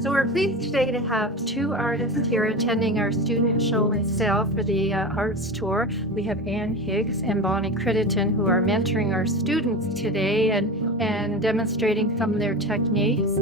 So we're pleased today to have two artists here attending our student show and sale for the arts tour. We have Ann Higgs and Bonnie Crittenden, who are mentoring our students today and demonstrating some of their techniques.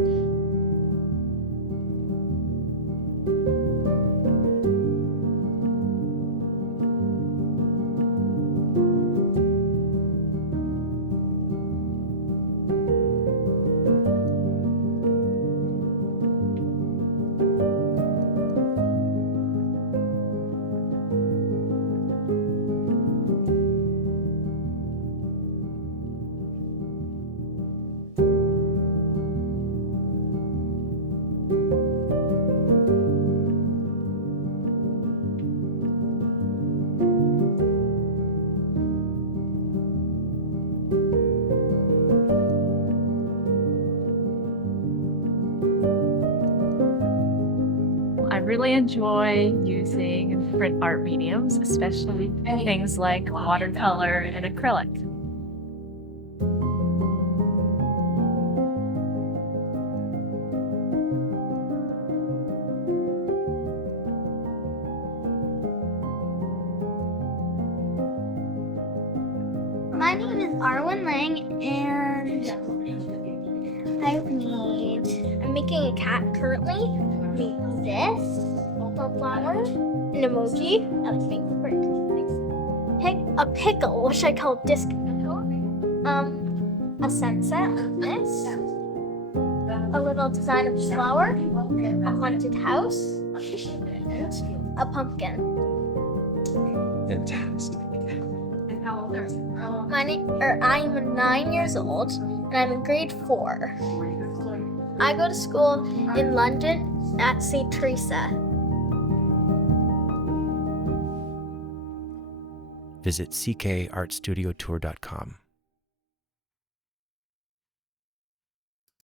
I really enjoy using different art mediums, especially things like watercolor and acrylic. My name is Arwen Lang, and I'm making a cat currently. Make this, a flower, an emoji, a pickle, which I call disc pickle, a sunset, this, a little design of a flower, a haunted house, and a pumpkin. Fantastic. And how old are you? I'm 9 years old, and I'm in grade 4. I go to school in London at St. Teresa. Visit ckartstudiotour.com.